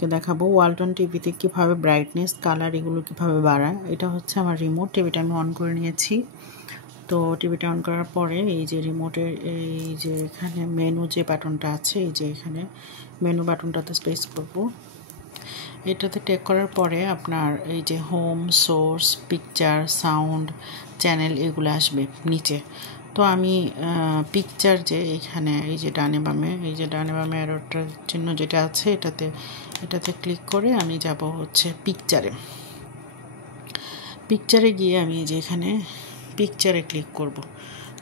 দেখাবো ওয়ালটন টিভিতে কিভাবে ব্রাইটনেস কালার এগুলো কিভাবে বাড়ায়। এটা হচ্ছে আমার রিমোট। টিভিটা আমি অন করে নিয়েছি। তো টিভিটা অন করার পরে এই যে রিমোটের এই যে এখানে মেনু যে বাটনটা আছে, এই যে এখানে মেনু বাটনটাতে প্রেস করব। এটাতে টেক করার পরে আপনার এই যে home, source, picture, sound, channel এগুলো আসবে নিচে। তো আমি পিকচার যে এখানে এই যে ডানে বামে অ্যারোটার চিহ্ন যেটা আছে এটাতে ক্লিক করে আমি যাব হচ্ছে পিকচারে গিয়ে আমি যে এখানে পিকচারে ক্লিক করব।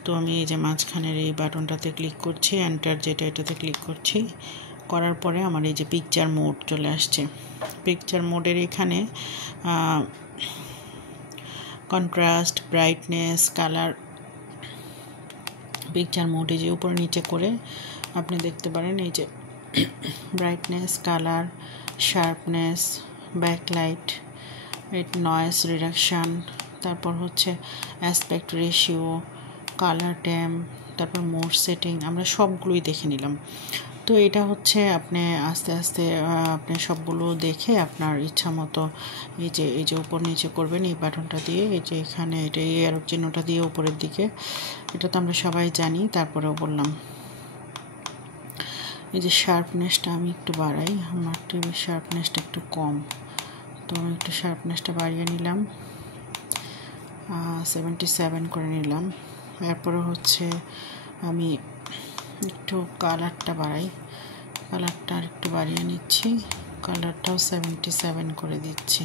তো আমি এই যে মাঝখানের এই বাটনটাতে ক্লিক করছি, এন্টার যেটা এটাতে ক্লিক করছি। করার পরে আমার এই যে পিকচার মোড চলে আসছে। পিকচার মোডের এখানে কন্ট্রাস্ট, ব্রাইটনেস, কালার, পিকচার মোডে যে উপর নিচে করে আপনি দেখতে পারেন এই যে brightness, colour, sharpness, backlight, noise reduction, তারপর হচ্ছে অ্যাসপেক্ট রেশিও, কালার ট্যাম, তারপর মোড সেটিং আমরা সবগুলোই দেখে নিলাম। তো এটা হচ্ছে আপনি আস্তে আস্তে আপনি সবগুলো দেখে আপনার ইচ্ছা মতো এই যে উপর নিচে করবেন এই বাটনটা দিয়ে, এই যে এখানে এটা এই অ্যারো চিহ্নটা দিয়ে উপরের দিকে, এটা তো আমরা সবাই জানি। তারপরেও বললাম এই যে শার্পনেসটা আমি একটু বাড়াই, আমার টিভির শার্পনেসটা একটু কম, তো আমি একটু শার্পনেসটা বাড়িয়ে নিলাম, 77 করে নিলাম। এরপরে হচ্ছে আমি একটু কালারটা বাড়াই, কালারটা আর একটু বাড়িয়ে নিচ্ছি, কালারটাও 77 করে দিচ্ছি,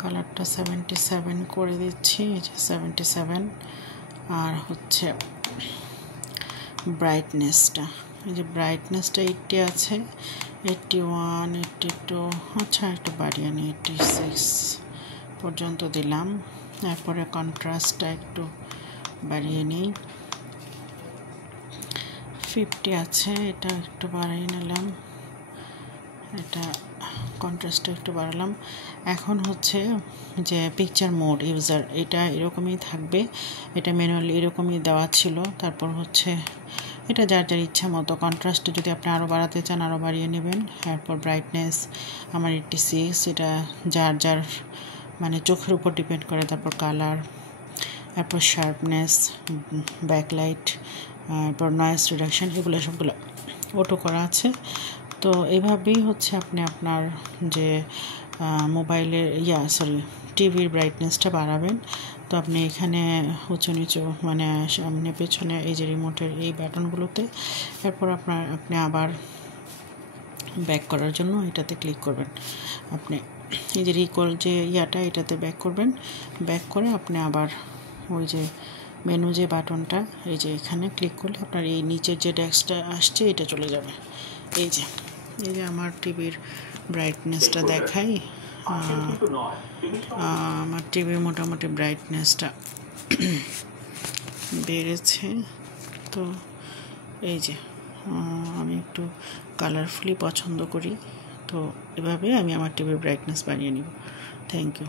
কালারটা 77 করে দিচ্ছি, এই যে 77। আর হচ্ছে ব্রাইটনেসটা, এই যে ব্রাইটনেসটা 80 আছে, 81, 82, আচ্ছা একটু বাড়িয়ে নিই, 86 পর্যন্ত দিলাম। তারপরে কন্ট্রাস্টটা একটু বাড়িয়ে নিই, 50 আছে, এটা একটু বাড়িয়ে নিলাম, এটা কন্ট্রাস্টটা একটু বাড়ালাম। এখন হচ্ছে যে পিকচার মোড ইউজার, এটা এরকমই থাকবে, এটা ম্যানুয়ালি এরকমই দেওয়া ছিল। তারপর হচ্ছে এটা যার যার ইচ্ছা মতো, কন্ট্রাস্টটা যদি আপনি আরও বাড়াতে চান আরও বাড়িয়ে নেবেন। এরপর ব্রাইটনেস আমার 86, এটা যার যার মানে চোখের উপর ডিপেন্ড করে। তারপর কালার, তারপর শার্পনেস, ব্যাকলাইট, তারপর নয়েজ রিডাকশান, এগুলো সবগুলো অটো করা আছে। তো এভাবেই হচ্ছে আপনি আপনার যে মোবাইলের টিভির ব্রাইটনেসটা বাড়াবেন। তো আপনি এখানে উঁচু নিচু মানে সামনে পেছনে এই যে রিমোটের এই বাটনগুলোতে, এরপর আপনি আবার ব্যাক করার জন্য এটাতে ক্লিক করবেন। আপনি এই যে রিকল যে এটাতে ব্যাক করবেন, ব্যাক করে আপনি আবার ওই যে মেনু যে বাটনটা এই যে এখানে ক্লিক করলে আপনার এই নিচের যে ডেস্কটা আসছে এটা চলে যাবে। এই যে আমার টিভির ব্রাইটনেসটা দেখাই, আমার টিভির মোটামুটি ব্রাইটনেসটা বেড়েছে। তো এই যে আমি একটু কালারফুলি পছন্দ করি, তো এভাবে আমি আমার টিভির ব্রাইটনেস বাড়িয়ে নিব। Thank you.